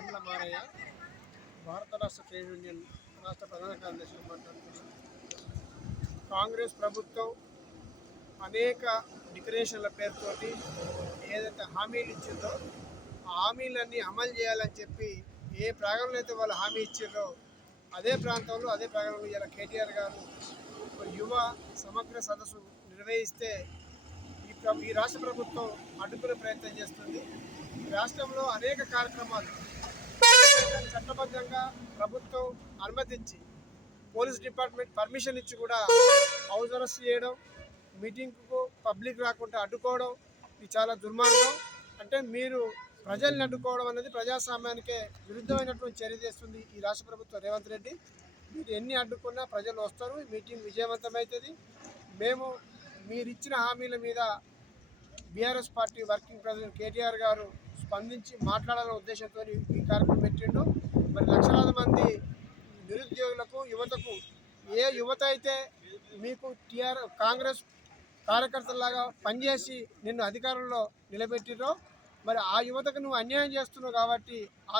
వేముల మారయ్య, భారత రాష్ట్ర trade union రాష్ట్ర ప్రధాన కార్యదర్శిగా మాట్లాడుతున్నాను. కాంగ్రెస్ ప్రభుత్వం అనేక డిక్లరేషన్ల పేరుతోటి ఏదైతే హామీలు ఇచ్చిందో ఆ హామీలన్నీ అమలు చేయాలని చెప్పి ఏ ప్రాంగణంలో అయితే వాళ్ళు హామీ ఇచ్చిందో అదే ప్రాంతంలో అదే ప్రాంగణంలో ఇలా కేటీఆర్ గారు యువ సమగ్ర సదస్సు నిర్వహిస్తే ఈ రాష్ట్ర ప్రభుత్వం అడ్డుకునే ప్రయత్నం చేస్తుంది. ఈ రాష్ట్రంలో అనేక కార్యక్రమాలు చట్టబద్ధంగా ప్రభుత్వం అనుమతించి పోలీస్ డిపార్ట్మెంట్ పర్మిషన్ ఇచ్చి కూడా హౌస్ అరెస్ట్ చేయడం, మీటింగ్కు పబ్లిక్ రాకుండా అడ్డుకోవడం ఇది చాలా దుర్మార్గం. అంటే మీరు ప్రజల్ని అడ్డుకోవడం అనేది ప్రజాస్వామ్యానికే విరుద్ధమైనటువంటి చర్య చేస్తుంది ఈ రాష్ట్ర ప్రభుత్వం రేవంత్ రెడ్డి. మీరు ఎన్ని అడ్డుకున్నా ప్రజలు వస్తారు, మీటింగ్ విజయవంతమవుతుంది. మేము మీరిచ్చిన హామీల మీద BRS party working president KTR గారు స్పందించి మాట్లాడాలనే ఉద్దేశంతో ఈ కార్యక్రమం పెట్టిండు. మరి లక్షలాది మంది నిరుద్యోగులకు, యువతకు, ఏ యువత అయితే మీకు కాంగ్రెస్ కార్యకర్తలాగా పనిచేసి నిన్ను అధికారంలో నిలబెట్టిరో మరి ఆ యువతకు నువ్వు అన్యాయం చేస్తున్నావు కాబట్టి ఆ